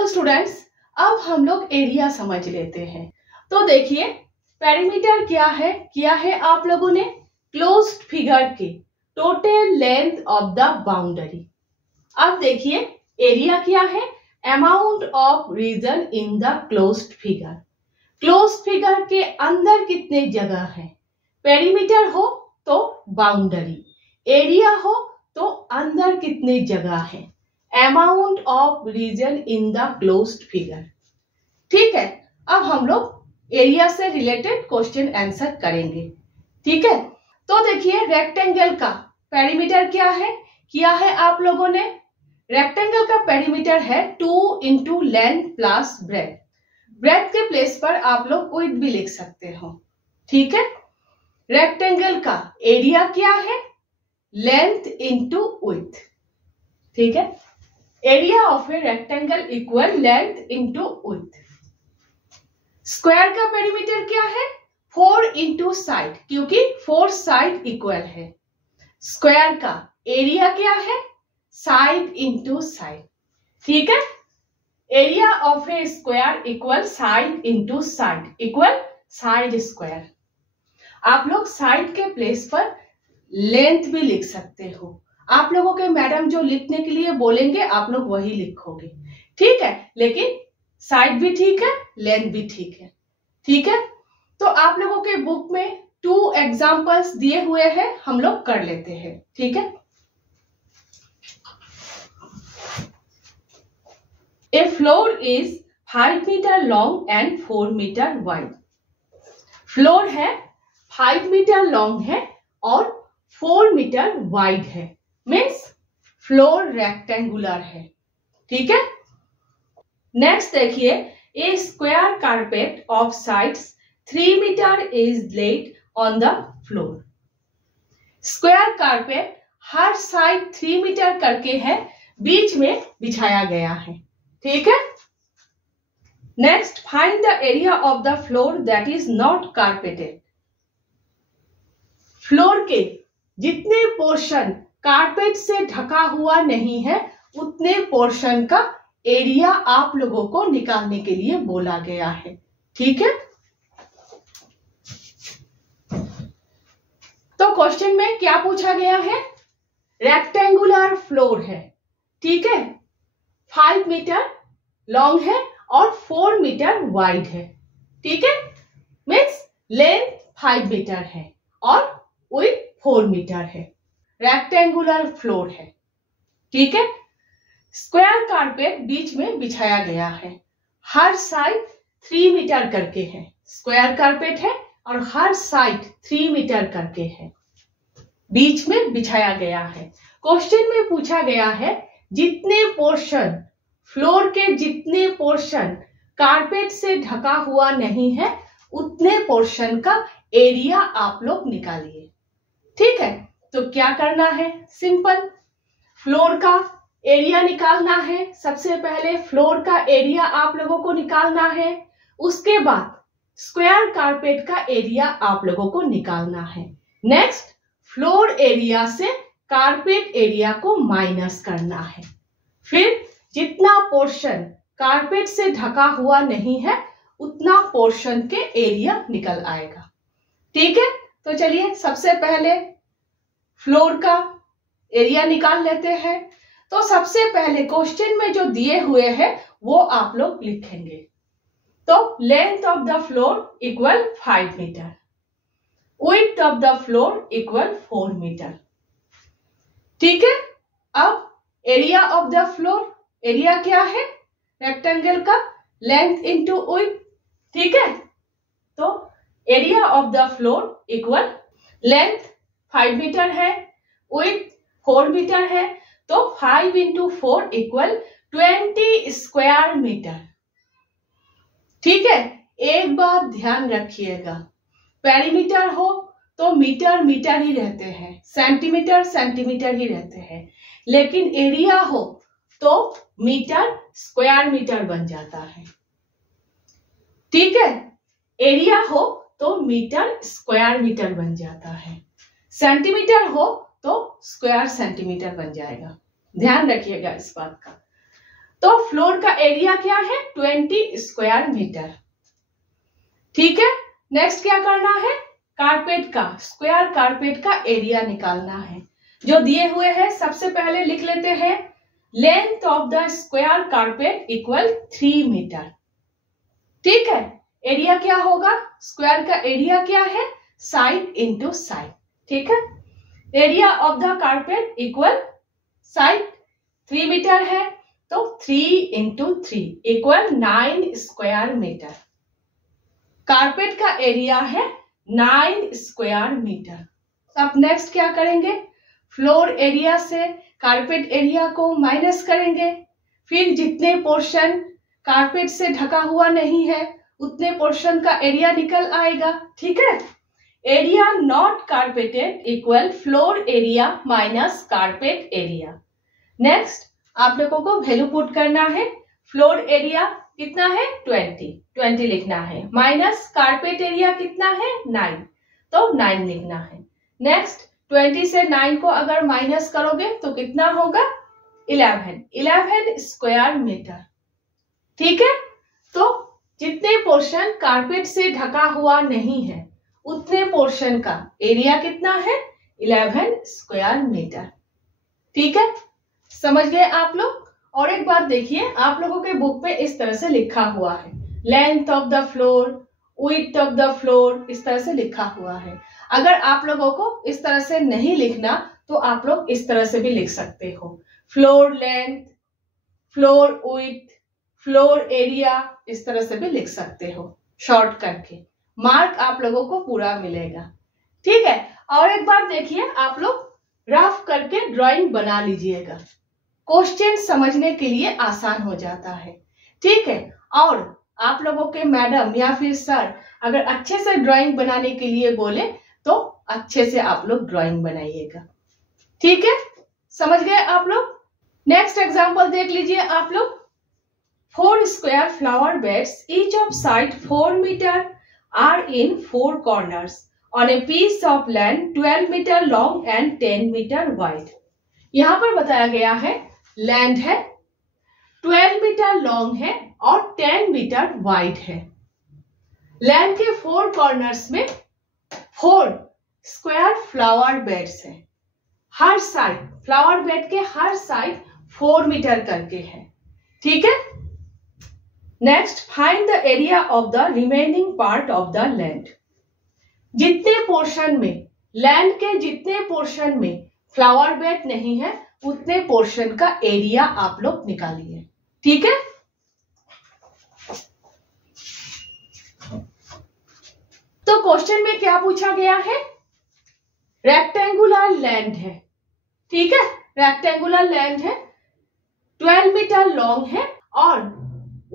Hello students, अब हम लोग एरिया समझ लेते हैं। तो देखिए पेरीमीटर क्या है आप लोगों ने क्लोज्ड फिगर के total length of the boundary. अब देखिए एरिया क्या है, amount of region in the closed figure. Closed figure के अंदर कितने जगह है, पेरीमीटर हो तो बाउंड्री, एरिया हो तो अंदर कितने जगह है, amount of region in the closed figure. ठीक है, अब हम लोग एरिया से रिलेटेड क्वेश्चन आंसर करेंगे। ठीक है, तो देखिए रेक्टेंगल का पेरीमीटर क्या है, किया है आप लोगों ने। रेक्टेंगल का पेरीमीटर है 2 into length plus breadth. Breadth के प्लेस पर आप लोग विड्थ भी लिख सकते हो। ठीक है, रेक्टेंगल का एरिया क्या है, लेंथ इंटू विड्थ। ठीक है, area of a rectangle equal length into width. Square का पेरीमीटर क्या है, 4 इंटू साइड, क्योंकि 4 साइड इक्वल है। स्क्वायर का एरिया क्या है, साइड इंटू साइड। ठीक है, area of A square equal side into side equal side square. आप लोग साइड के प्लेस पर लेंथ भी लिख सकते हो। आप लोगों के मैडम जो लिखने के लिए बोलेंगे आप लोग वही लिखोगे। ठीक है, लेकिन साइड भी ठीक है, लेंथ भी ठीक है। ठीक है, तो आप लोगों के बुक में 2 एग्जांपल्स दिए हुए हैं, हम लोग कर लेते हैं। ठीक है, a floor is 5 metre long and 4 metre wide. Floor है 5 मीटर लॉन्ग है और 4 मीटर वाइड है, मीन्स फ्लोर रेक्टेंगुलर है। ठीक है, नेक्स्ट देखिए, a square carpet of sides 3 metre is laid on the floor. Square carpet हर साइड 3 मीटर करके है, बीच में बिछाया गया है। ठीक है, next find the area of the floor that is not carpeted. Floor के जितने पोर्शन कारपेट से ढका हुआ नहीं है उतने पोर्शन का एरिया आप लोगों को निकालने के लिए बोला गया है। ठीक है, तो क्वेश्चन में क्या पूछा गया है, रेक्टेंगुलर फ्लोर है। ठीक है, 5 मीटर लॉन्ग है और 4 मीटर वाइड है। ठीक है, मीन्स लेंथ 5 मीटर है और विड्थ 4 मीटर है, रेक्टेंगुलर फ्लोर है। ठीक है, स्क्वायर कारपेट बीच में बिछाया गया है, हर साइड 3 मीटर करके है। स्क्वायर कारपेट है और हर साइड 3 मीटर करके है, बीच में बिछाया गया है। क्वेश्चन में पूछा गया है जितने पोर्शन फ्लोर के जितने पोर्शन कारपेट से ढका हुआ नहीं है उतने पोर्शन का एरिया आप लोग निकालिए। ठीक है, तो क्या करना है, सिंपल, फ्लोर का एरिया निकालना है। सबसे पहले फ्लोर का एरिया आप लोगों को निकालना है, उसके बाद स्क्वायर कारपेट का एरिया आप लोगों को निकालना है। नेक्स्ट फ्लोर एरिया से कारपेट एरिया को माइनस करना है, फिर जितना पोर्शन कारपेट से ढका हुआ नहीं है उतना पोर्शन के एरिया निकल आएगा। ठीक है, तो चलिए सबसे पहले फ्लोर का एरिया निकाल लेते हैं। तो सबसे पहले क्वेश्चन में जो दिए हुए हैं वो आप लोग लिखेंगे। तो length of the floor equal 5 metre, width of the floor equal 4 metre. ठीक है, अब area of the floor, area क्या है, रेक्टेंगल का लेंथ इंटू विड्थ। ठीक है, तो area of the floor equal length 5 metre है, विड्थ 4 मीटर है, तो 5 इंटू 4 इक्वल 20 स्क्वायर मीटर। ठीक है, एक बात ध्यान रखिएगा, पेरीमीटर हो तो मीटर मीटर ही रहते हैं, सेंटीमीटर सेंटीमीटर ही रहते हैं, लेकिन एरिया हो तो मीटर स्क्वायर मीटर बन जाता है। ठीक है, एरिया हो तो मीटर स्क्वायर मीटर बन जाता है, सेंटीमीटर हो तो स्क्वायर सेंटीमीटर बन जाएगा। ध्यान रखिएगा इस बात का। तो फ्लोर का एरिया क्या है 20 स्क्वायर मीटर। ठीक है, नेक्स्ट क्या करना है, कारपेट का, स्क्वायर कारपेट का एरिया निकालना है। जो दिए हुए हैं सबसे पहले लिख लेते हैं, length of the square carpet equal 3 metre. ठीक है, एरिया क्या होगा, स्क्वायर का एरिया क्या है, साइड इंटू साइड। ठीक है, area of the carpet equal side 3 metre है, तो 3 into 3 equal 9 square metre. Carpet का एरिया है 9 स्क्वायर मीटर। अब नेक्स्ट क्या करेंगे, फ्लोर एरिया से कारपेट एरिया को माइनस करेंगे, फिर जितने पोर्शन कारपेट से ढका हुआ नहीं है उतने पोर्शन का एरिया निकल आएगा। ठीक है, area not carpeted equal floor area minus carpet area. Next आप लोगों को वैल्यू पुट करना है, फ्लोर एरिया कितना है 20 लिखना है, माइनस कारपेट एरिया कितना है 9, तो 9 लिखना है। नेक्स्ट 20 से 9 को अगर माइनस करोगे तो कितना होगा 11 स्क्वायर मीटर। ठीक है, तो जितने पोर्शन कारपेट से ढका हुआ नहीं है उतने पोर्शन का एरिया कितना है 11 स्क्वायर मीटर। ठीक है, समझ गए आप लोग। और एक बात देखिए, आप लोगों के बुक में इस तरह से लिखा हुआ है, length of the floor, width of the floor, इस तरह से लिखा हुआ है। अगर आप लोगों को इस तरह से नहीं लिखना तो आप लोग इस तरह से भी लिख सकते हो, floor length, floor width, floor area, इस तरह से भी लिख सकते हो शॉर्ट करके, मार्क आप लोगों को पूरा मिलेगा। ठीक है, और एक बात देखिए, आप लोग रफ करके ड्राइंग बना लीजिएगा, क्वेश्चन समझने के लिए आसान हो जाता है। ठीक है, और आप लोगों के मैडम या फिर सर अगर अच्छे से ड्राइंग बनाने के लिए बोले तो अच्छे से आप लोग ड्राइंग बनाइएगा। ठीक है, समझ गए आप लोग। नेक्स्ट एग्जांपल देख लीजिए आप लोग, 4 square flower beds each of side 4 metre are in 4 corners on a piece of land 12 metre long and 10 metre wide. यहाँ पर बताया गया है लैंड है 12 मीटर लॉन्ग है और 10 मीटर वाइड है। लैंड के 4 कॉर्नर्स में 4 स्क्वायर फ्लावर बेड्स है, हर साइड फ्लावर बेड के हर साइड 4 मीटर करके है। ठीक है, next find the area of the remaining part of the land. जितने पोर्शन में, लैंड के जितने पोर्शन में फ्लावर बेड नहीं है उतने पोर्शन का एरिया आप लोग निकालिए। ठीक है, तो क्वेश्चन में क्या पूछा गया है, रेक्टेंगुलर लैंड है। ठीक है, रेक्टेंगुलर लैंड है, 12 मीटर लॉन्ग है और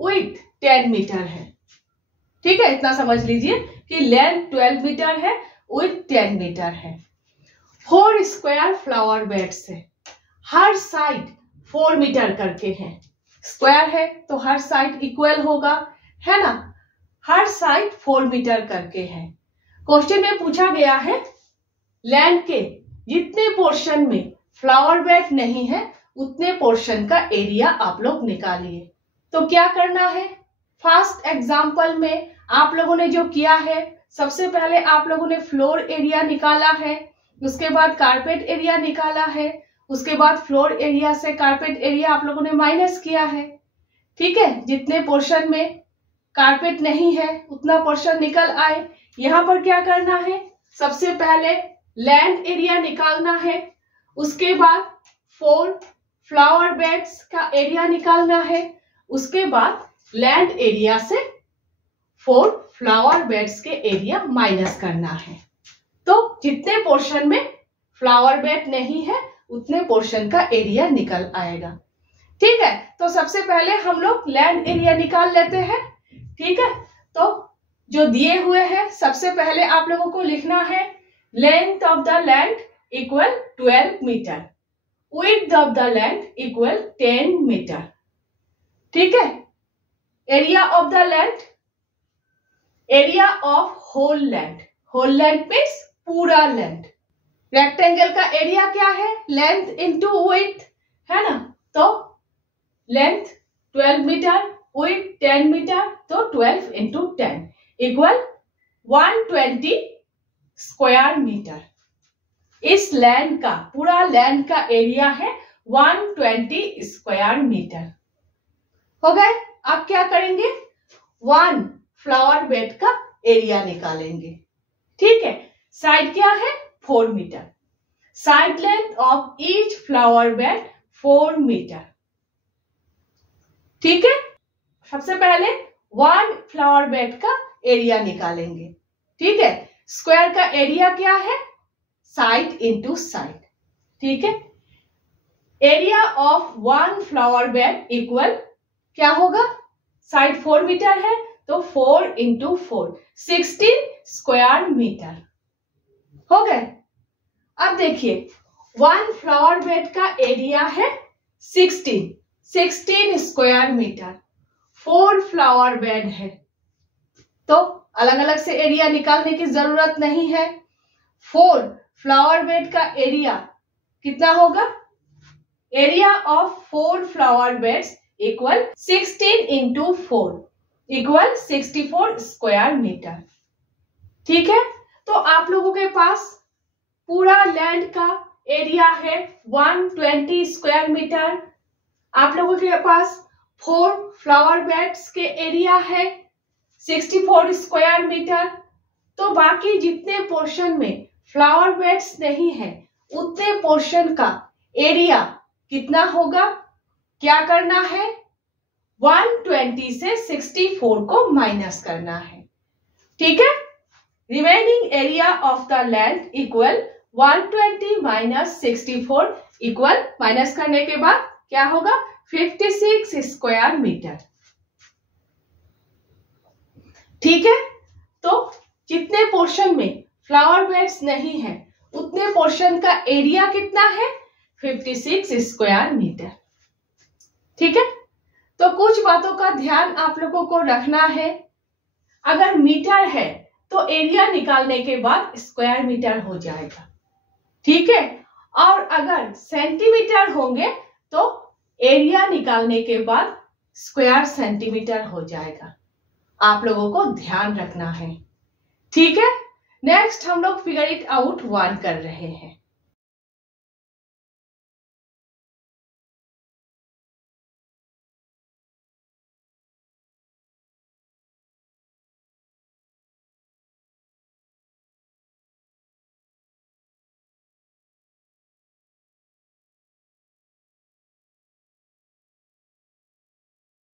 विड्थ 10 मीटर है। ठीक है, इतना समझ लीजिए कि लेंथ 12 मीटर है, विड्थ 10 मीटर है। 4 स्क्वायर फ्लावर बेड्स है, हर साइड 4 मीटर करके हैं। स्क्वायर है तो हर साइड इक्वल होगा, है ना, हर साइड 4 मीटर करके है। क्वेश्चन में पूछा गया है लैंड के जितने पोर्शन में फ्लावर बेड नहीं है उतने पोर्शन का एरिया आप लोग निकालिए। तो क्या करना है, फर्स्ट एग्जांपल में आप लोगों ने जो किया है, सबसे पहले आप लोगों ने फ्लोर एरिया निकाला है, उसके बाद कारपेट एरिया निकाला है, उसके बाद फ्लोर एरिया से कारपेट एरिया आप लोगों ने माइनस किया है। ठीक है, जितने पोर्शन में कारपेट नहीं है उतना पोर्शन निकल आए। यहाँ पर क्या करना है, सबसे पहले लैंड एरिया निकालना है, उसके बाद 4 फ्लावर बेड्स का एरिया निकालना है, उसके बाद लैंड एरिया से 4 फ्लावर बेड्स के एरिया माइनस करना है। तो जितने पोर्शन में फ्लावर बेड नहीं है उतने पोर्शन का एरिया निकल आएगा। ठीक है, तो सबसे पहले हम लोग लैंड एरिया निकाल लेते हैं। ठीक है, तो जो दिए हुए हैं सबसे पहले आप लोगों को लिखना है length of the land equal 12 metre, width of the land equal 10 metre. ठीक है, area of the land, area of whole land, whole land means पूरा लैंड। रेक्टेंगल का एरिया क्या है, लेंथ इंटू विड्थ, है ना, तो लेंथ 12 मीटर, विड्थ 10 मीटर, तो 12 इंटू 10 इक्वल 120 स्क्वायर मीटर। इस लैंड का, पूरा लैंड का एरिया है 120 स्क्वायर मीटर। हो गए। अब क्या करेंगे, 1 फ्लावर बेड का एरिया निकालेंगे। ठीक है, साइड क्या है 4 metre, side length of each flower bed 4 metre. ठीक है, सबसे पहले 1 फ्लावर बेड का एरिया निकालेंगे। ठीक है, स्क्वायर का एरिया क्या है, साइड इंटू साइड। ठीक है, area of 1 flower bed equal क्या होगा, साइड 4 मीटर है तो 4 इंटू 4 16 स्क्वायर मीटर। हो गए। अब देखिए 1 फ्लावर बेड का एरिया है 16 स्क्वायर मीटर, 4 फ्लावर बेड है तो अलग अलग से एरिया निकालने की जरूरत नहीं है। 4 फ्लावर बेड का एरिया कितना होगा, area of 4 flower beds equal 16 into 4 equal 64 square metre. ठीक है, तो आप लोगों के पास पूरा लैंड का एरिया है 120 स्क्वायर मीटर। आप लोगों के पास 4 फ्लावर बेड्स के एरिया है 64 स्क्वायर मीटर। तो बाकी जितने पोर्शन में फ्लावर बेड्स नहीं है उतने पोर्शन का एरिया कितना होगा, क्या करना है, 120 से 64 को माइनस करना है। ठीक है, remaining area of the land equal 120 minus 64 equal, minus करने के बाद क्या होगा 56 स्क्वायर मीटर। ठीक है, तो जितने पोर्शन में फ्लावर बेड्स नहीं है उतने पोर्शन का एरिया कितना है 56 स्क्वायर मीटर। ठीक है, तो कुछ बातों का ध्यान आप लोगों को रखना है। अगर मीटर है तो एरिया निकालने के बाद स्क्वायर मीटर हो जाएगा। ठीक है, और अगर सेंटीमीटर होंगे तो एरिया निकालने के बाद स्क्वायर सेंटीमीटर हो जाएगा। आप लोगों को ध्यान रखना है। ठीक है, नेक्स्ट हम लोग फिगर इट आउट 1 कर रहे हैं।